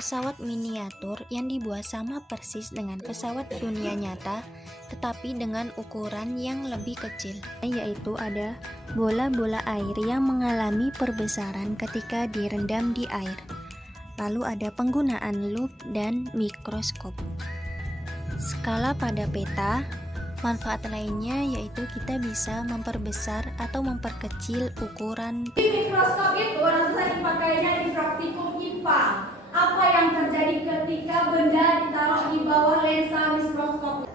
pesawat miniatur yang dibuat sama persis dengan pesawat dunia nyata, tetapi dengan ukuran yang lebih kecil, yaitu ada bola-bola air yang mengalami perbesaran ketika direndam di air. Lalu ada penggunaan lup dan mikroskop. Skala pada peta. Manfaat lainnya yaitu kita bisa memperbesar atau memperkecil ukuran. Di mikroskop itu nanti dipakainya di praktikum IPA. Apa yang terjadi ketika benda ditaruh di bawah lensa mikroskop?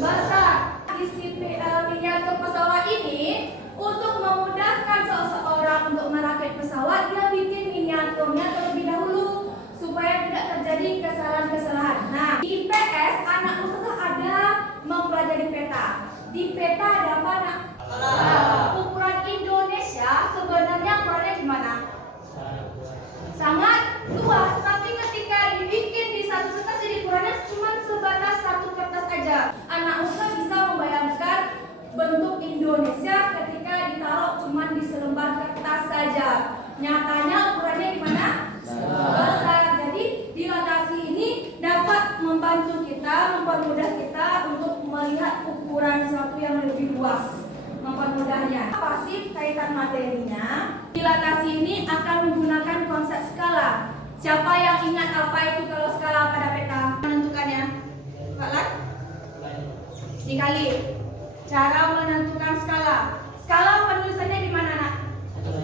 Besar. Isi miniatur pesawat ini untuk memudahkan seseorang untuk merakit pesawat, dia bikin miniaturnya terlebih dahulu supaya tidak terjadi kesalahan-kesalahan. Nah, di IPS anak usaha ada mempelajari peta. Di peta ada apa, Nak? Ukuran Indonesia sebenarnya ukurannya gimana? Sangat luas, tapi ketika dibikin di satu kertas jadi ukurannya cuma sebatas satu kertas aja. Anak usaha bisa membayangkan bentuk Indonesia ketika ditaruh cuma di selembar kertas saja. Nyatanya ukurannya gimana? Besar. Jadi dilatasi ini dapat membantu kita, mempermudah kita untuk melihat ukuran sesuatu yang lebih luas, mempermudahnya. Apa sih kaitan materinya? Dilatasi ini akan menggunakan konsep skala. Siapa yang ingat apa itu kalau skala pada peta? Menentukannya? Pak Lat? Dikali. Cara menentukan skala. Skala penulisannya di mana, Nak?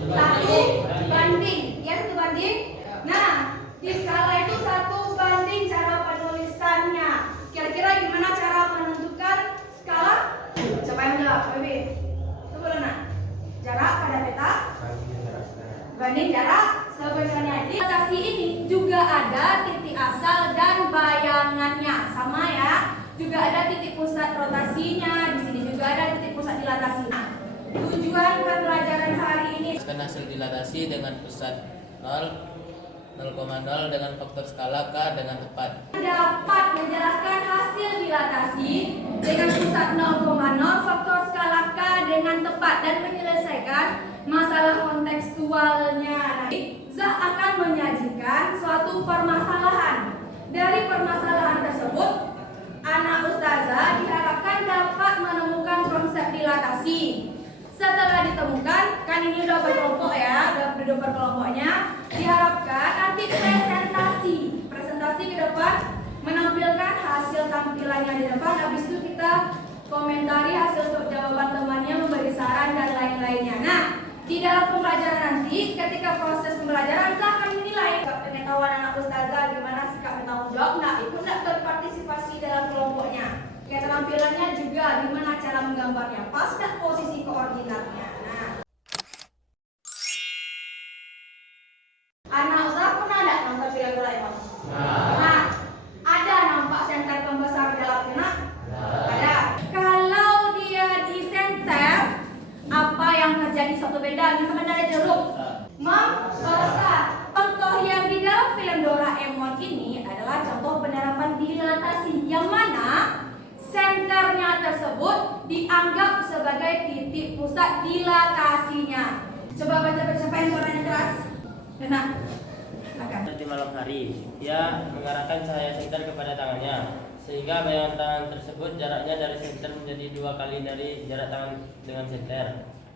1 banding. Ya, 1 banding. Nah, di skala itu 1 banding cara penulisannya. Kira-kira gimana cara menentukan skala? Siapa yang jawab? Baby. Coba Nak. Jarak pada peta banding jarak sebenarnya. Di notasi ini juga ada titik asal dan bayangannya, sama ya. Juga ada titik pusat rotasinya. Di sini juga ada titik pusat dilatasi. Nah, tujuan pembelajaran hari ini hasil dilatasi dengan pusat 0,0 dengan faktor skala K dengan tepat. Dapat menjelaskan hasil dilatasi dengan pusat 0,0 faktor skala K dengan tepat dan menyelesaikan masalah kontekstualnya. Zah akan menyajikan suatu permasalahan. Dari permasalahan tersebut, anak ustazah diharapkan dapat menemukan konsep dilatasi. Setelah ditemukan, kan ini udah berkelompok ya, udah berkelompoknya. Diharapkan nanti presentasi ke depan menampilkan hasil tampilannya di depan. Habis itu kita komentari hasil jawaban temannya, memberi saran dan lain-lainnya. Nah, di dalam pembelajaran nanti, ketika proses pembelajaran, saya akan menilai pengetahuan anak ustazah, gimana sikap bertanggung jawab, nah ikut nggak berpartisipasi dalam kelompoknya. Keterampilannya juga gimana cara menggambarnya, pas nggak posisi koordinatnya. Nah, anak usaha pernah nggak nonton film Doraemon? Nah, ada nampak senter pembesar di dalamnya? Nah, ada. Kalau dia di senter, apa yang terjadi satu beda? Misalkan ada jeruk membesar. Contoh yang di dalam film Doraemon ini adalah contoh penerapan dilatasi, yang mana senternya tersebut dianggap sebagai titik pusat dilatasinya. Coba baca siapa yang suaranya keras? Enak. Di malam hari, dia mengarahkan cahaya senter kepada tangannya, sehingga bayangan tangan tersebut jaraknya dari senter menjadi 2 kali dari jarak tangan dengan senter.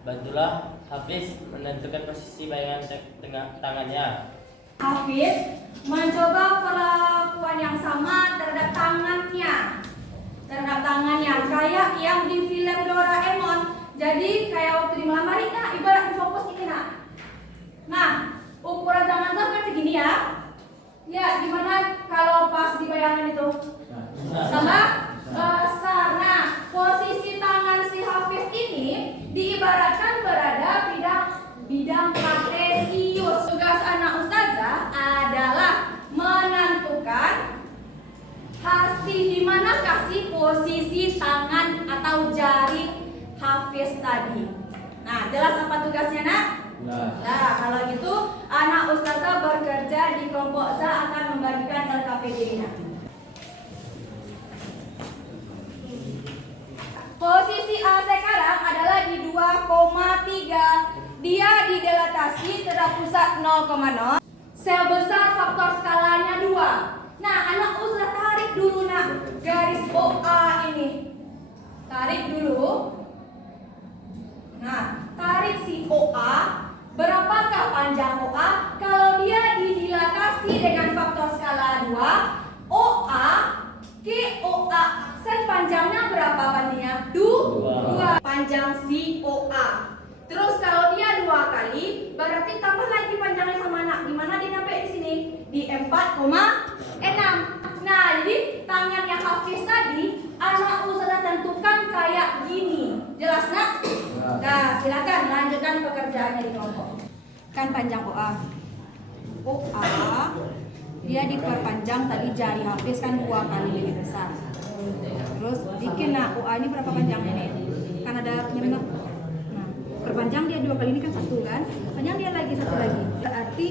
Bantulah Hafiz menentukan posisi bayangan tengah tangannya. Hafiz mencoba perlakuan yang sama terhadap tangannya. Kayak yang di film Doraemon. Jadi kayak waktu di malam hari, nah ibarat di fokus ini, Nak. Nah, ukuran tangan tuh kan segini ya. Ya, gimana kalau pas di bayangan itu? Sama besar. Nah, posisi tangan si Hafiz ini diibaratkan berada bidang kartesius. Tugas anak ustazah adalah menentukan di mana kasih posisi tangan atau jari Hafiz tadi. Nah, jelas apa tugasnya, Nak? Nah, kalau gitu anak ustazah bekerja di kelompok Za akan membagikan LKPD-nya. Posisi A sekarang adalah di 2,3. Dia didilatasi terhadap pusat 0,0. sebesar faktor skalanya 2. Nah, anak usah tarik dulu nak garis OA ini. Tarik dulu. Nah, tarik si OA. Berapakah panjang OA? Kalau dia didilatasi dengan faktor skala 2, OA ke OA aksen panjangnya berapa bandingnya? 2. Panjang si OA. Terus kalau dia 2 kali, berarti tambah lagi panjangnya sama anak. Di mana dia sampai di sini? Di 4,6. Nah, jadi tangannya Hafiz tadi, anak usah tentukan kayak gini. Jelas nak? Nah, silakan lanjutkan pekerjaannya di kelompok. Kan panjang OA. OA dia diperpanjang tadi jari Hafiz kan 2 kali lebih besar. Terus bikin nah OA ini berapa panjangnya nih? Kan ada penyebab. Nah, perpanjang dia 2 kali ini kan 1 kan? Panjang dia lagi 1 lagi. Berarti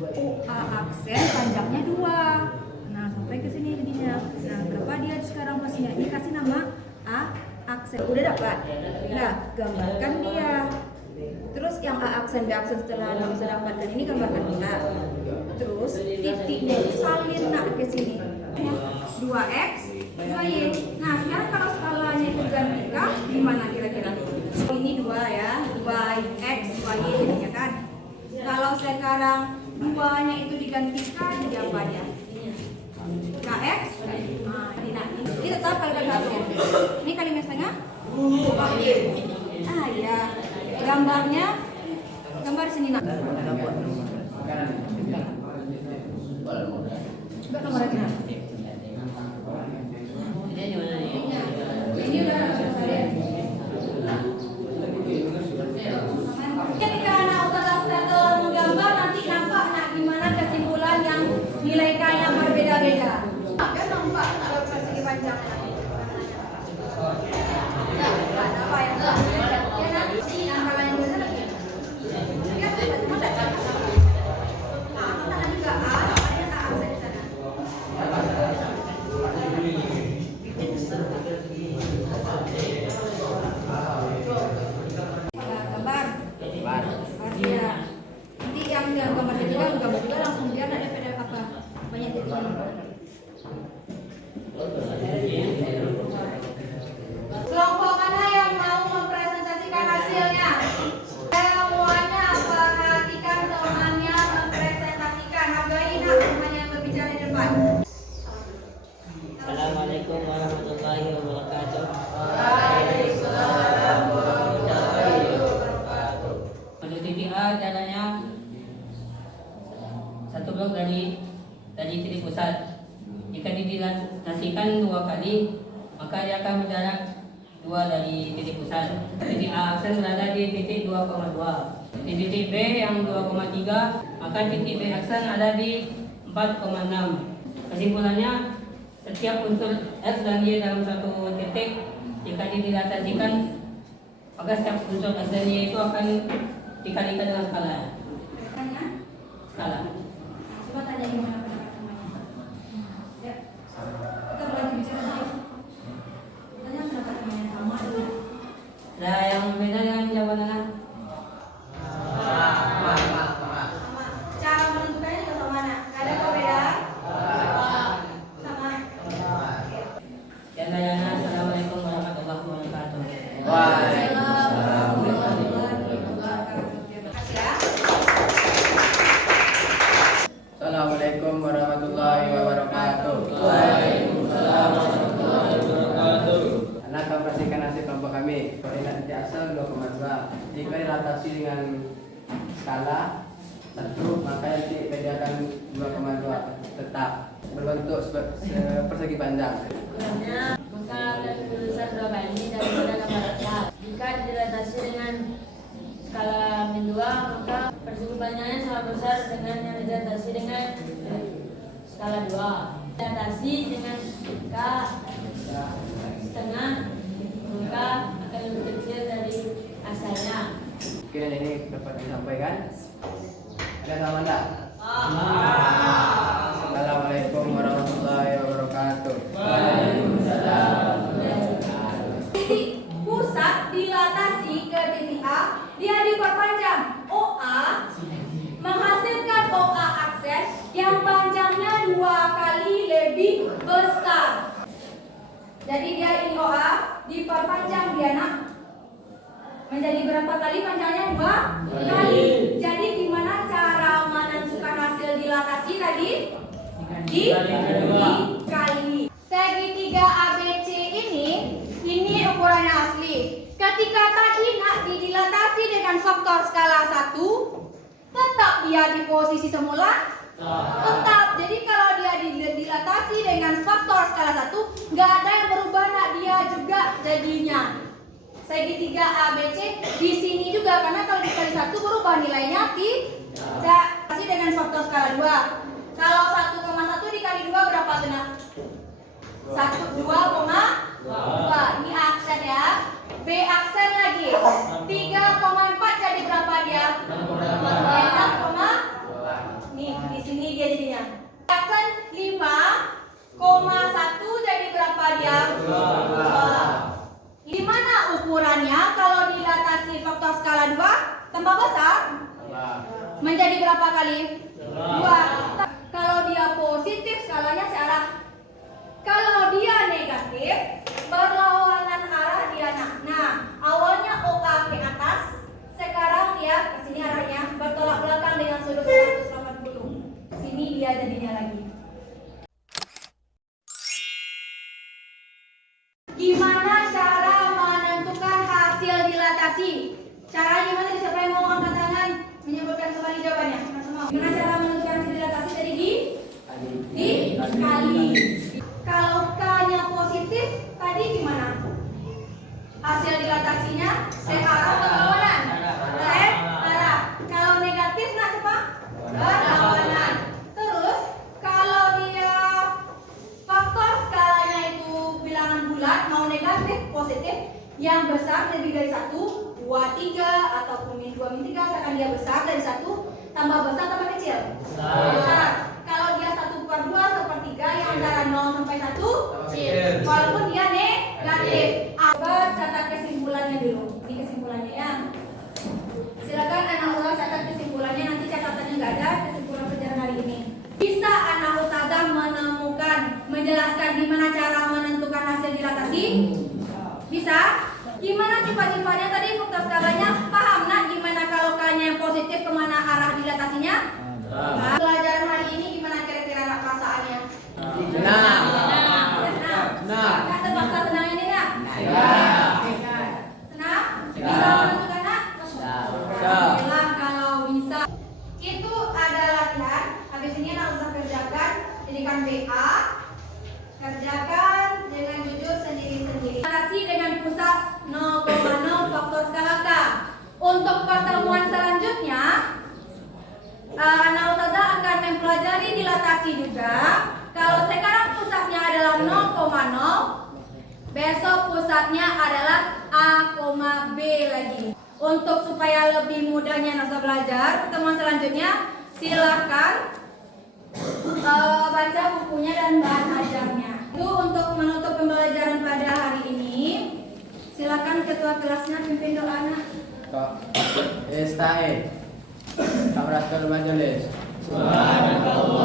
OA aksen panjangnya 2. Nah, sampai ke sini jadinya. Nah, berapa dia sekarang posisinya? Ini kasih nama A aksen. Udah dapat? Nah, gambarkan dia. Terus yang A aksen, B aksen setelah anak bisa dapatkan ini gambarkan pula. Terus titiknya itu salin nak ke sini. 2x, 2y. Nah, sekarang kalau skalanya itu gantikan gimana kira-kira? Ini 2 ya, 2x, 2y jadinya kan. Kalau sekarang 2-nya itu digantikan jadi apa ya? Kx. Nah, ini tetap kali 1. Ini kali setengah. Ah iya. Gambarnya gambar sini nak. Coba nomornya. Ini udah ketika anak Ustaz telah menggambar nanti nampak nak gimana kesimpulan yang nilai K-nya berbeda-beda. Kan nampak ada persegi panjangnya. Apa yang kelompok mana yang mau mempresentasikan hasilnya? Semuanya perhatikan temannya mempresentasikan. Hargai nak temannya yang berbicara di depan. Assalamualaikum warahmatullahi wabarakatuh. Waalaikumsalam warahmatullahi wabarakatuh. Untuk titik A caranya 1 blok dari titik pusat. Jika didilatasikan 2 kali, maka dia akan berjarak 2 dari titik pusat. Titik A aksen berada di titik 2,2. Di titik B yang 2,3, maka titik B aksen ada di 4,6. Kesimpulannya, setiap unsur X dan Y dalam satu titik, jika didilatasikan, maka setiap unsur X dan Y itu akan dikalikan dengan skala. Skala. Coba tanya gimana pendapat temannya. Ya. Kita lagi bicara tadi. Tanya pendapat temannya sama dulu. Ada yang beda dengan jawaban anak? Sama. Cara menentukannya juga sama nak. Ada perbedaan? Sama. Sekian dayana. Assalamualaikum warahmatullahi wabarakatuh. Waalaikumsalam warahmatullahi wabarakatuh. Ya. Assalamualaikum warahmatullahi wabarakatuh. Waalaikumsalam warahmatullahi wabarakatuh. Anak akan perhatikan hasil kelompok kami. Koordinat titik asal 2,2. Jika dilatasi dengan skala 1, maka titik PD akan 2,2 tetap berbentuk persegi panjang. Maka dari tulisan 2 kali daripada gambar atas. Jika dilatasi dengan skala min 2, maka persegi panjangnya sama besar dengan yang dilatasi dengan skala 2. Dilatasi dengan K setengah, maka akan lebih kecil dari asalnya. Mungkin ini dapat disampaikan. Ada sama enggak? Assalamualaikum warahmatullahi wabarakatuh. Titik pusat dilatasi ke titik A, dia diperpanjang OA menghasilkan OA aksen Jadi dia ini OA diperpanjang dia nak. Menjadi berapa kali panjangnya? 2 kali. Jadi gimana cara menentukan hasil dilatasi tadi? Dikali. Segitiga ABC ini ukurannya asli. Ketika tadi nak didilatasi dengan faktor skala 1, tetap dia di posisi semula? Tetap. Jadi kalau dia dilatasi dengan faktor skala 1, nggak ada yang berubah nak, dia juga jadinya segitiga ABC di sini juga, karena kalau dikali 1 berubah nilainya tidak. Kasih dengan faktor skala 2. Kalau 1,1 dikali 2 berapa tuh nak? 2,2. Ini aksen ya. B aksen lagi. 3,4 jadi berapa dia? 6, nih di sini dia jadinya. Aksen 5,1 jadi berapa dia? 2. Di mana ukurannya? Kalau dilatasi faktor skala 2 tambah besar menjadi berapa kali? 2. Kalau dia positif skalanya searah. Kalau dia negatif berlawanan arah dia. Nah, awalnya OA ke atas, sekarang dia ke sini arahnya bertolak belakang dengan sudut 180. Sini dia jadinya lagi. Gimana cara menentukan hasil dilatasi? Caranya gimana? Siapa yang mau angkat tangan menyebutkan kembali jawabannya? Gimana cara menentukan hasil dilatasi? Jadi dikali. Kalau K-nya positif, tadi gimana? Hasil dilatasinya searah atau berlawanan? Searah. Kalau negatif nah apa? Berlawanan. Terus kalau dia faktor skalanya itu bilangan bulat, mau negatif, positif, yang besar lebih dari 1, 2, 3 ataupun min 2, min 3, akan dia besar dari 1, tambah besar tambah kecil? Besar. Kalau dia 1/2, 1/3, yang antara 0 sampai 1, walaupun dia negatif. Coba catat kesimpulannya dulu. Ini kesimpulannya ya. Silakan anak ulang catat kesimpulannya. Nanti catatannya nggak ada, kesimpulan pelajaran hari ini. Bisa anak ustazah menjelaskan gimana cara menentukan hasil dilatasi? Bisa? Gimana sifat-sifatnya tadi, faktor skalanya? Paham nak gimana kalau K-nya yang positif kemana arah dilatasinya? Pelajaran hari ini gimana kira-kira nak perasaannya? Senang. Nggak terpaksa tenang ini nggak? Senang? Bisa menentukan nak? Alhamdulillah kalau bisa. Itu ada latihan. Habis ini anak usah kerjakan. Jadikan BA. Kerjakan dengan jujur sendiri-sendiri. Dilatasi dengan pusat 0,0 faktor skala K. Untuk pertemuan selanjutnya, anak ustazah akan mempelajari dilatasi juga. Kalau sekarang pusatnya adalah 0,0, besok pusatnya adalah A, B lagi. Untuk supaya lebih mudahnya Nasa belajar, pertemuan selanjutnya silahkan baca bukunya dan bahan ajarnya. Itu untuk menutup pembelajaran pada hari ini. Silakan ketua kelasnya pimpin doa anak. Estae. Kabratul majelis. Subhanallah.